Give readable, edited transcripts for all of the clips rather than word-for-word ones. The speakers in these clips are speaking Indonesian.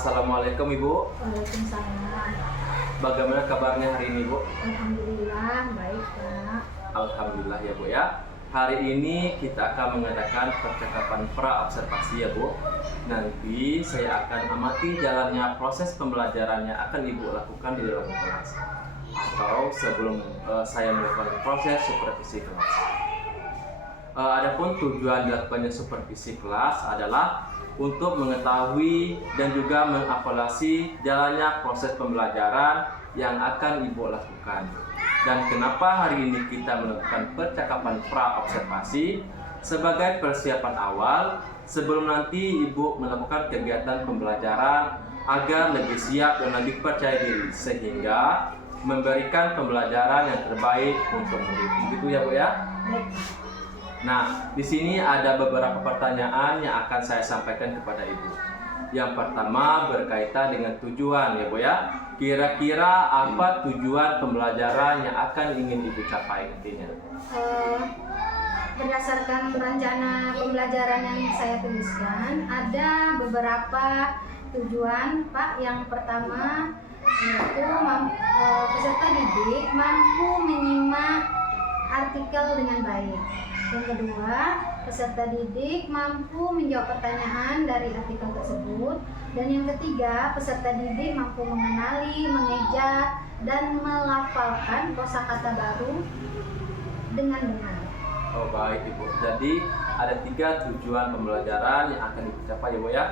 Assalamualaikum Ibu. Waalaikumsalam. Bagaimana kabarnya hari ini Bu? Alhamdulillah baik Pak. Alhamdulillah ya Bu ya. Hari ini kita akan mengadakan percakapan pra-observasi ya Bu. Nanti saya akan amati jalannya proses pembelajaran yang akan Ibu lakukan di dalam kelas, atau sebelum saya melakukan proses supervisi kelas. Adapun tujuan dilakukannya supervisi kelas adalah untuk mengetahui dan juga mengevaluasi jalannya proses pembelajaran yang akan Ibu lakukan. Dan kenapa hari ini kita melakukan percakapan pra-observasi sebagai persiapan awal sebelum nanti Ibu melakukan kegiatan pembelajaran agar lebih siap dan lebih percaya diri sehingga memberikan pembelajaran yang terbaik untuk murid. Begitu ya Bu ya? Baik. Nah, di sini ada beberapa pertanyaan yang akan saya sampaikan kepada Ibu. Yang pertama berkaitan dengan tujuan ya Bu ya. Kira-kira apa tujuan pembelajaran yang akan ingin Ibu capai nantinya? Berdasarkan rencana pembelajaran yang saya tuliskan, ada beberapa tujuan Pak. Yang pertama yaitu peserta didik mampu menyimak artikel dengan baik. Yang kedua, peserta didik mampu menjawab pertanyaan dari artikel tersebut. Dan yang ketiga, peserta didik mampu mengenali, mengeja, dan melafalkan kosakata baru dengan benar. Oh baik Ibu. Jadi ada 3 tujuan pembelajaran yang akan Ibu capai ya Bu ya.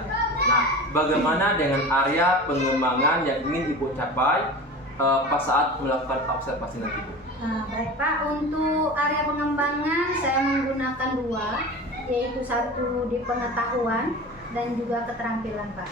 Nah, bagaimana dengan area pengembangan yang ingin Ibu capai pas saat melakukan observasi nanti Bu? Nah, baik Pak, untuk area pengembangan saya menggunakan 2, yaitu 1 di pengetahuan dan juga keterampilan Pak.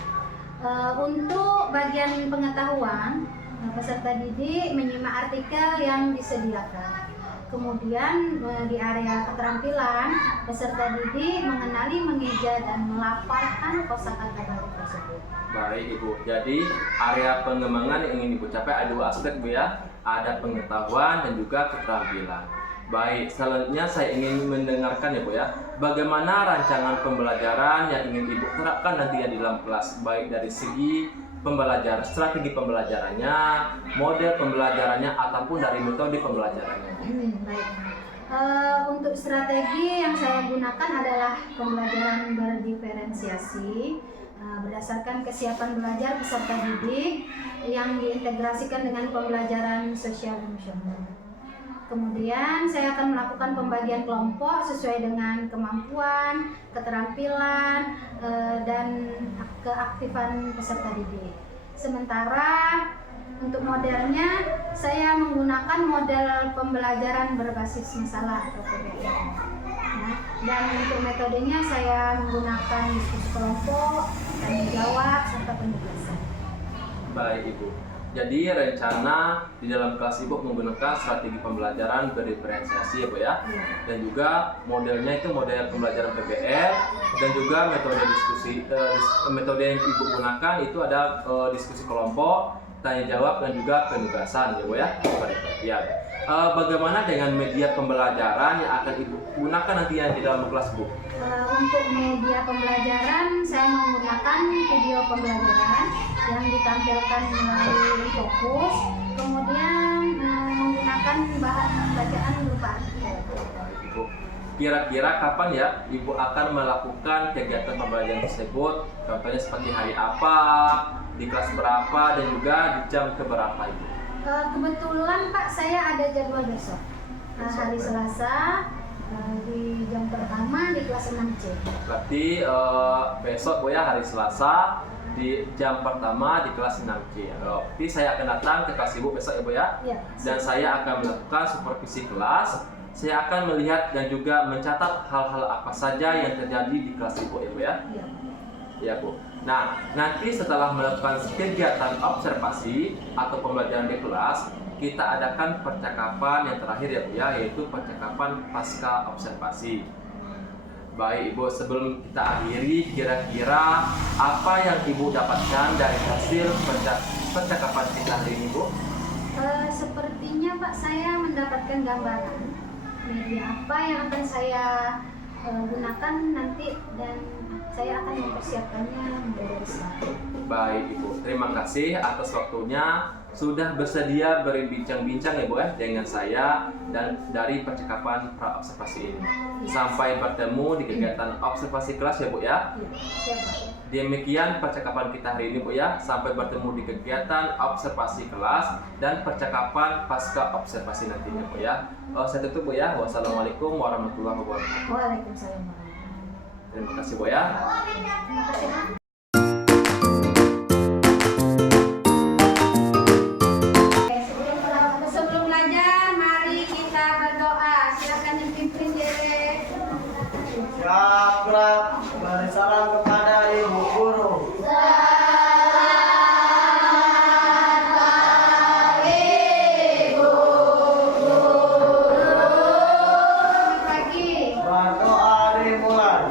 Untuk bagian pengetahuan, peserta didik menyimak artikel yang disediakan. Kemudian di area keterampilan, peserta didik mengenali, mengeja, dan melafalkan kosakata baru tersebut. Baik Ibu, jadi area pengembangan yang ingin Ibu capai ada 2 aspek Bu ya. Ada pengetahuan dan juga keterampilan. Baik, selanjutnya saya ingin mendengarkan ya Bu ya, bagaimana rancangan pembelajaran yang ingin Ibu terapkan nantinya di dalam kelas, baik dari segi pembelajaran, strategi pembelajarannya, model pembelajarannya, ataupun dari metode pembelajarannya. Baik. Untuk strategi yang saya gunakan adalah pembelajaran berdiferensiasi berdasarkan kesiapan belajar peserta didik yang diintegrasikan dengan pembelajaran sosial emosional. Kemudian saya akan melakukan pembagian kelompok sesuai dengan kemampuan, keterampilan, dan keaktifan peserta didik. Sementara untuk modelnya saya menggunakan model pembelajaran berbasis masalah atau PBM. Dan untuk metodenya saya menggunakan diskusi kelompok, tanya jawab, serta penugasan. Baik Ibu, jadi rencana di dalam kelas Ibu menggunakan strategi pembelajaran berdiferensiasi ya Bu ya. Dan juga modelnya itu model pembelajaran PBL, dan juga metode diskusi. Metode yang Ibu gunakan itu ada diskusi kelompok, tanya jawab, dan juga penugasan ya Bu ya. Ya. Bagaimana dengan media pembelajaran yang akan Ibu gunakan nantinya di dalam kelas Bu? Untuk media pembelajaran saya menggunakan video pembelajaran yang ditampilkan melalui fokus, kemudian menggunakan bahan bacaan berupa artikel. Ibu, kira-kira kapan ya Ibu akan melakukan kegiatan pembelajaran tersebut? Contohnya seperti hari apa, di kelas berapa, dan juga di jam keberapa Ibu? Kebetulan Pak, saya ada jadwal besok. Hari Selasa di jam pertama di kelas 6C. Berarti besok Bu ya, hari Selasa di jam pertama di kelas 6C. Berarti saya akan datang ke kelas Ibu besok ya Bu ya. Ya. Dan saya akan melakukan supervisi kelas. Saya akan melihat dan juga mencatat hal-hal apa saja yang terjadi di kelas Ibu ya Bu ya. Ya. Ya Bu. Nah, nanti setelah melakukan kegiatan observasi atau pembelajaran di kelas, kita adakan percakapan yang terakhir ya Bu ya, yaitu percakapan pasca observasi. Baik Ibu, sebelum kita akhiri, kira-kira apa yang Ibu dapatkan dari hasil percakapan kita hari ini Bu? Sepertinya Pak, saya mendapatkan gambaran media apa yang akan saya gunakan nanti dan saya akan mempersiapkannya mulai dari sekarang. Baik Ibu, terima kasih atas waktunya sudah bersedia berbincang-bincang ya Bu ya dengan saya dan dari percakapan pra observasi ini. Sampai bertemu di kegiatan observasi kelas ya Bu ya. Iya, siap Pak. Demikian percakapan kita hari ini Bu ya. Sampai bertemu di kegiatan observasi kelas dan percakapan pasca observasi nantinya Bu ya. Saya tutup Bu ya. Wassalamualaikum warahmatullahi wabarakatuh. Waalaikumsalam warahmatullahi wabarakatuh. Terima kasih Bu ya. Terima kasih Pak. Sebelum belajar, mari kita berdoa. Silakan dipimpin Dede. Siap, beri salam kepada Ibu Guru. Selamat pagi. Berdoa dimulai.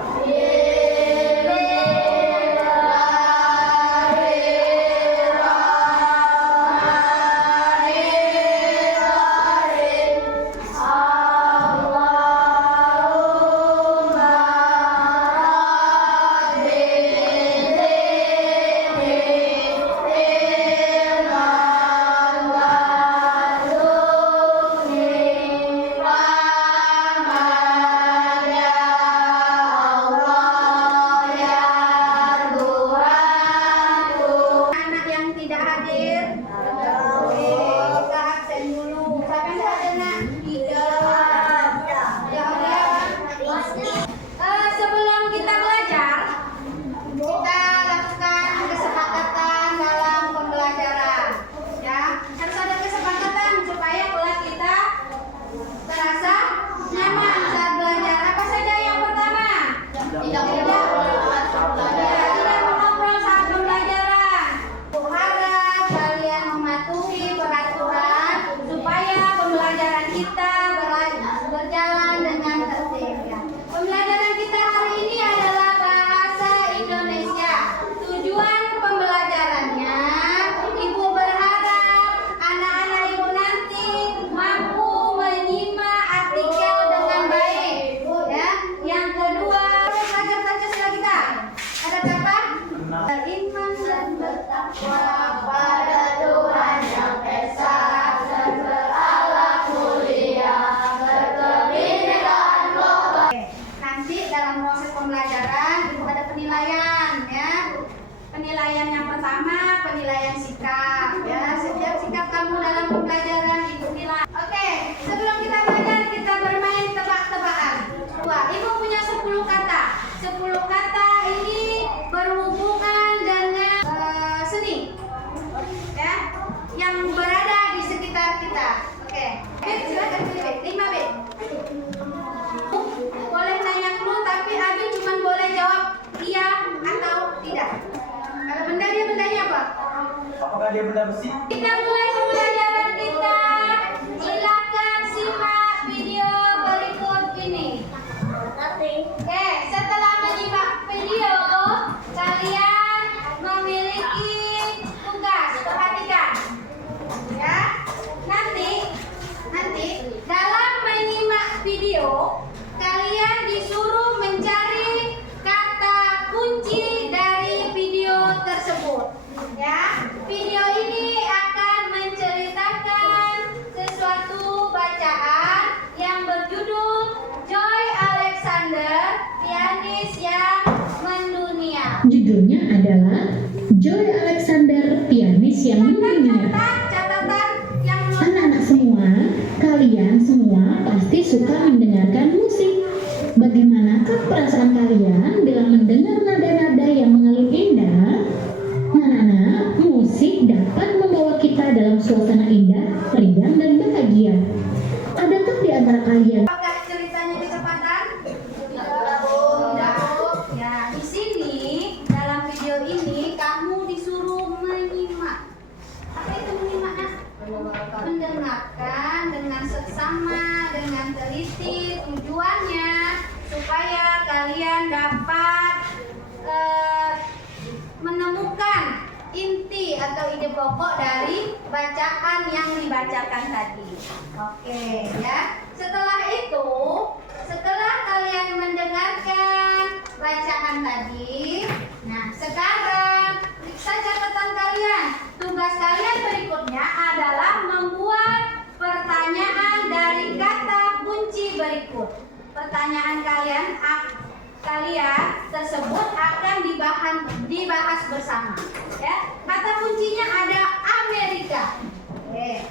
Anak yang tidak hadir, kita absen dulu. Siapa yang tidak ada nak? Tidak. Ya udah. Sebelum kita belajar, kita lakukan kesepakatan dalam pembelajaran. Ya, harus ada kesepakatan supaya kelas kita terasa nyaman saat belajar. Apa saja yang pertama? Tidak mengobrol saat pembelajaran. Harap kalian mematuhi peraturan supaya pembelajaran kita berjalan dengan tertib. Ya. Pembelajaran kita hari ini adalah bahasa Indonesia. Tujuan pembelajarannya, Ibu berharap anak-anak Ibu nanti mampu menyimak artikel dengan baik. Ya. Yang kedua, belajar Pancasila kita. Ada berapa? Beriman dan bertakwa pada Tuhan yang Esa dan berakhlak mulia, berkebinekaan global. Nanti dalam proses pembelajaran Ibu ada penilaian ya. Penilaian yang pertama penilaian sikap ya. Setiap sikap kamu dalam pembelajaran Ibu nilai. Oke, sebelum kita belajar kita bermain tebak-tebakan. Ibu punya 10 kata. 10 kata ini berhubungan dengan seni ya, yang berada di sekitar kita. Oke. Silakan pilih 5 B. Boleh nanya dulu tapi Abi cuma boleh jawab iya atau tidak. Kalau benda dia bendanya apa? Apakah dia benda besi? Kita mulai pembelajaran kita. Silakan simak video berikut ini. Oke, setelah menyimak video, kalian memiliki tugas. Perhatikan, ya. Nanti dalam menyimak video, kalian disuruh mencari kata kunci dari video tersebut. Ya, video ini akan menceritakan sesuatu bacaan yang berjudul Joy Alexander, pianis yang mendunia. Judulnya adalah Joy Alexander, pianis yang mendunia. Catatan yang Anak-anak semua, kalian semua pasti suka mendengarkan musik. Bagaimanakah perasaan kalian bila mendengar nada-nada yang mengalir indah? Anak-anak, musik dapat membawa kita dalam suasana indah, riang, dan bahagia. Adakah di antara kalian apakah ceritanya kecepatan? Tidak. Ya, di sini dalam video ini kamu disuruh menyimak. Apa itu menyimak, Nak? Mendengarkan dengan seksama, dengan teliti. Tujuannya supaya kalian dapat menemukan inti atau ide pokok dari bacaan yang dibacakan tadi. Oke, ya. Setelah itu, setelah kalian mendengarkan bacaan tadi. Nah, sekarang periksa catatan kalian. Tugas kalian berikutnya adalah membuat pertanyaan dari kata kunci berikut. Pertanyaan kalian tersebut akan dibahas bersama. Ya, kata kuncinya ada Amerika. Oke.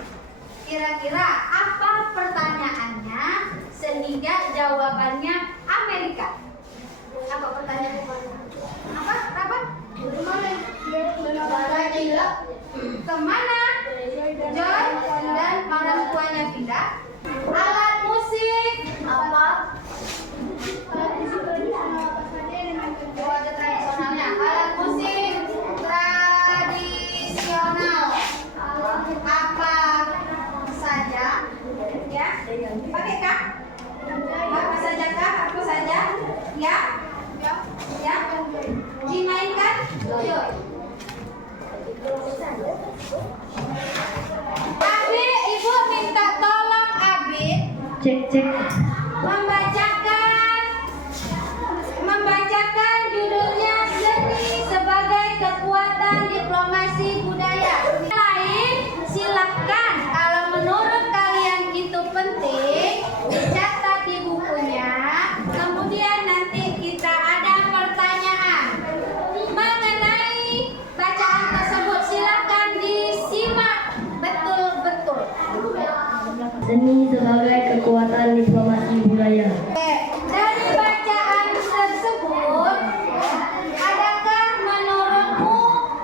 Kira-kira apa pertanyaannya sehingga jawabannya Amerika? Apa pertanyaannya? Apa? Kemana John dan orang tuanya pindah? Alat musik apa? Tradisionalnya. Alat musik tradisional apa saja? Ya, pakai kah? Apa saja kah? Apa saja? Ya. Dimainkan? Yuk. Abi, Ibu minta tolong Abi Cek. membacakan judulnya Seni sebagai Kekuatan Diplomasi Budaya. Lain silahkan, kalau menurut kalian itu penting dicatat di bukunya. Kemudian nanti kita ada pertanyaan mengenai bacaan tersebut. Silahkan disimak betul-betul. Seni sebagai kekuatan diplomasi budaya. Dari bacaan tersebut, adakah menurutmu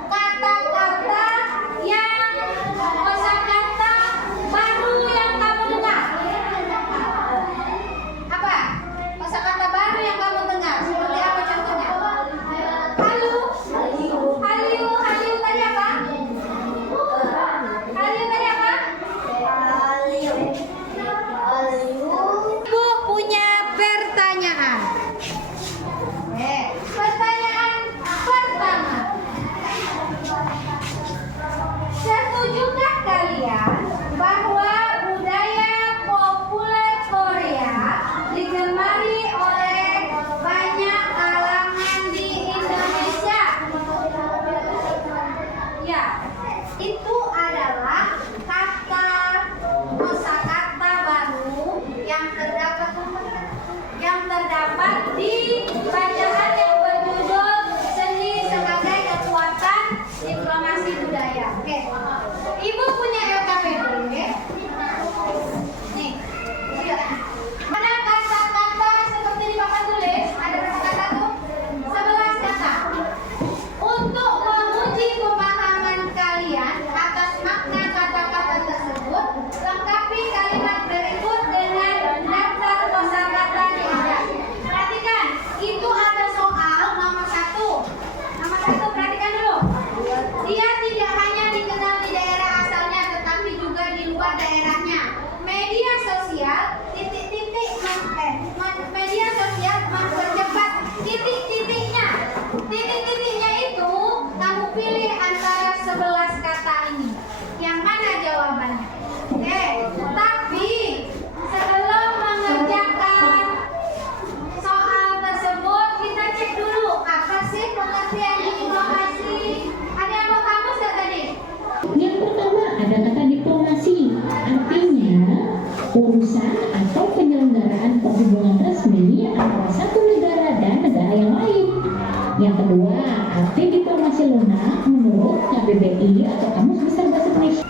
kata-kata yang kosakata baru yang kamu dengar? Apa? Kosakata baru yang kamu dengar? Seperti apa contohnya? Halu tadi apa? Halu tadi apa? Ibu punya pertanyaan. Pertanyaan pertama. Setujukah kalian bahwa budaya populer Korea digemari oleh banyak kalangan di Indonesia? Ya, itu adalah kosakata baru yang terdapat di bacaan yang berjudul Seni sebagai Kekuatan Diplomasi Budaya. Oke. Ibu punya LKPD. Nih. Ada kata-kata seperti di papan tulis, ada berapa kata tuh? 11 kata. Untuk menguji pemahaman kalian atas makna kata-kata tersebut, lengkapi kalimat berikut dengan daftar kosakata di atas. Perhatikan, itu ada soal nomor 1. Nomor 1, perhatikan dulu. Dia tidak hanya dikenal di daerah asalnya, tetapi juga di luar daerahnya. Media sosial media sosial mempercepat titik-titiknya. Titik-titiknya itu kamu pilih antara 11 kata ini. Yang mana jawabannya? Oke, tapi sebelum mengerjakan soal tersebut, kita cek dulu apa sih pengertian diplomasi. Ada yang mau kamus nggak tadi? Yang pertama ada kata diplomasi, artinya urusan atau penyelenggaraan perhubungan resmi antara satu negara dan negara yang lain. Yang kedua, arti diplomasi lunak menurut KBBI atau Kamus Besar Bahasa Indonesia.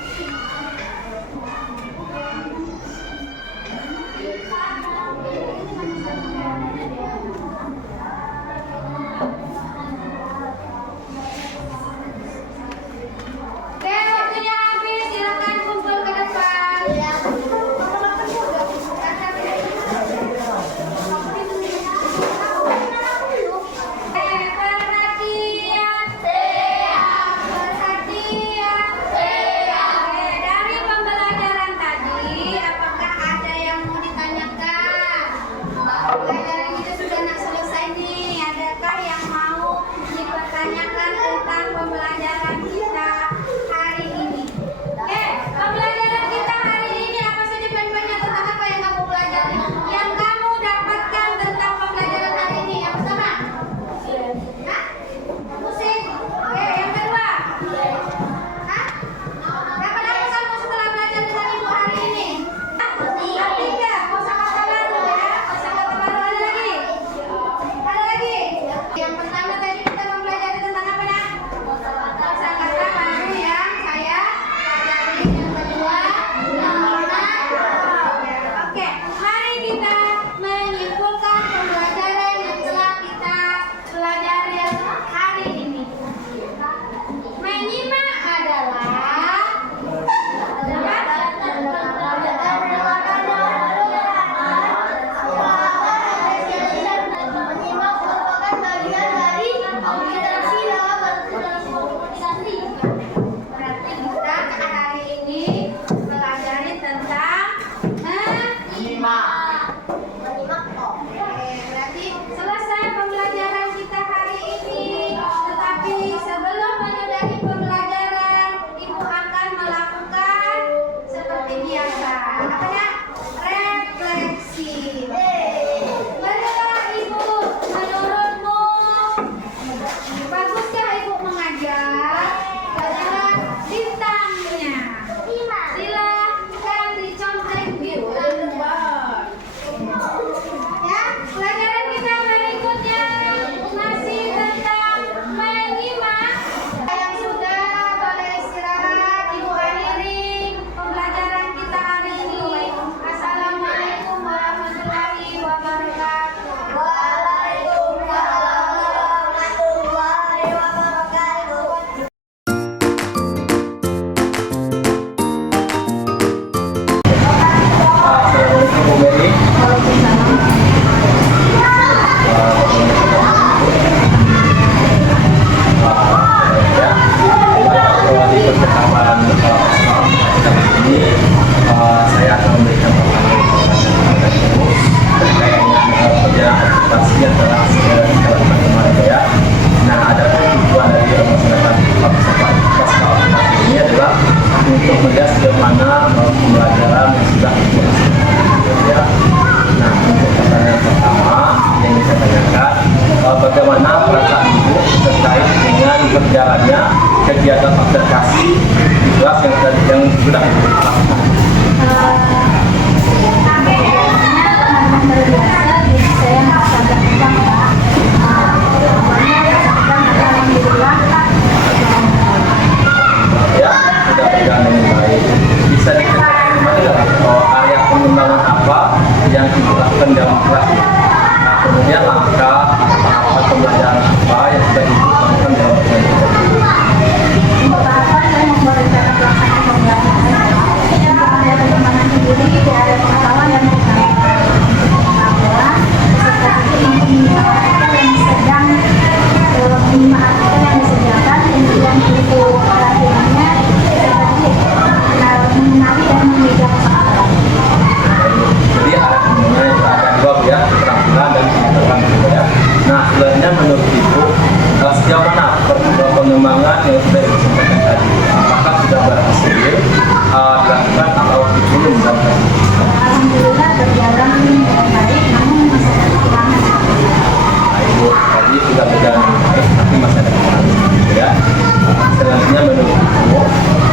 Oke, waktunya habis. Silakan kumpul ke depan. Perhatian. ini adalah untuk melihat bagaimana pembelajaran yang sudah dilakukan ya. Nah, untuk pertanyaan pertama yang bisa tanyakan, bagaimana perasaan ibu terkait dengan berjalannya kegiatan observasi di kelas yang sudah ibu lakukan? Ya, sudah berjalan dengan baik. Bisa diceritakan kembali nggak area pengembangan apa yang ibu lakukan dalam kelas? Nah, kemudian langkah tahapan pembelajaran apa yang sudah ibu lakukan dalam kelas? Pertama, saya membuat rencana pelaksanaan pembelajaran. Untuk area pengembangan sendiri di area pengetahuan dan pengetahuan bahwa peserta didik menyimak yang sedang menyimak artikel yang disediakan, kemudian untuk perhatiannya peserta didik mengenali dan memegang soal. Jadi ada kemudian ada dua ya, keterampilan dan pengetahuan gitu ya. Nah, sebenarnya menurut ibu sejauh mana pengembangan yang sudah disampaikan tadi? Apakah sudah berhasil dilakukan atau belum? Alhamdulillah berjalan dengan baik, namun masih ada kekurangan. Nah, ibu tadi sudah berjalan dengan baik, tapi masih ada kekurangan gitu ya. Selanjutnya menurut ibu,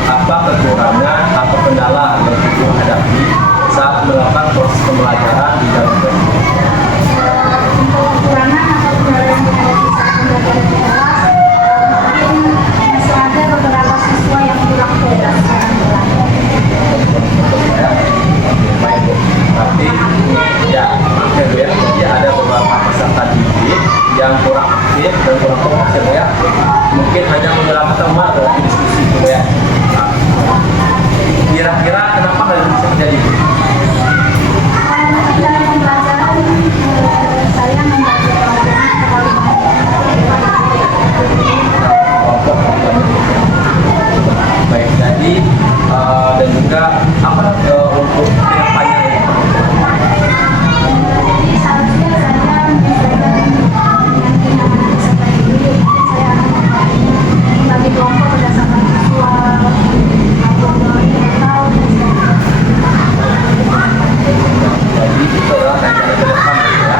apa kekurangan atau kendala yang ibu hadapi saat melakukan proses pembelajaran di dalam kelas? Untuk kekurangan atau kendala yang dihadapi saat pembelajaran di kelas, mungkin masih ada beberapa siswa yang kurang bebas dalam belajar. Ya, baik Bu. Tapi ya, oke Bu ya. Jadi ada beberapa peserta didik yang kurang aktif dan kurang fokus ya Bu ya. Mungkin hanya beberapa teman dalam diskusi Bu ya. Nah, kira-kira kenapa hal ini bisa terjadi Bu? Dalam pembelajaran, saya membagi pelajaran terlalu Baik, jadi dan juga apa untuk kedepannya ya? Jadi seharusnya saya menyesuaikan dengan keinginan peserta didik. Saya akan membagi kelompok berdasarkan visual, atau Jadi itu adalah rencana ke depan ya.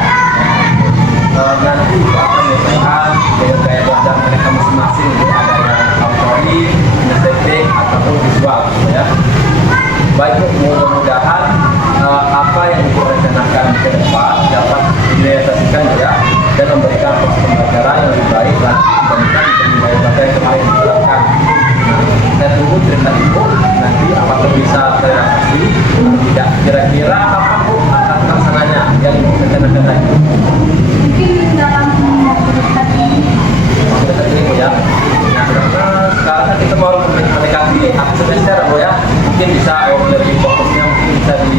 Nanti akan menyesuaikan dengan gaya belajar mereka masing-masing. Jadi ada yang autori, kinestetik ataupun visual gitu ya. Baik Bu, mudah-mudahan apa yang ibu rencanakan ke depan dapat direalisasikan ya dan memberikan proses pembelajaran yang lebih baik lagi dibandingkan dengan gaya belajar yang kemarin dilakukan. Nah, saya tunggu cerita ibu nanti apakah bisa terrealisasi atau tidak. Kira-kira kapan Bu akan pelaksananya yang ibu rencanakan tadi? mungkin dalam waktu dekat ini. Kita tadi Bu ya. Nah, karena sekarang kan kita mau mendekati akhir semester Bu ya. Mungkin bisa lebih fokusnya mungkin bisa di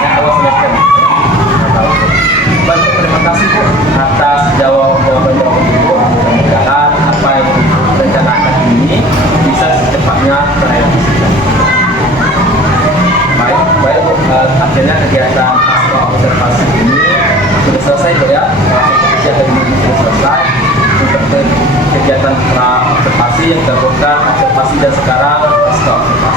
awal semester. Nah, tahu. Baik, terima kasih Bu atas jawaban ibu. Mudah-mudahan apa yang direncanakan ini bisa secepatnya terrealisasikan. Baik Bu. Akhirnya kegiatan pasca observasi ini sudah selesai Bu ya. Kegiatan ini sudah selesai. Untuk kegiatan pra observasi yang dilakukan observasi dan sekarang pasca observasi.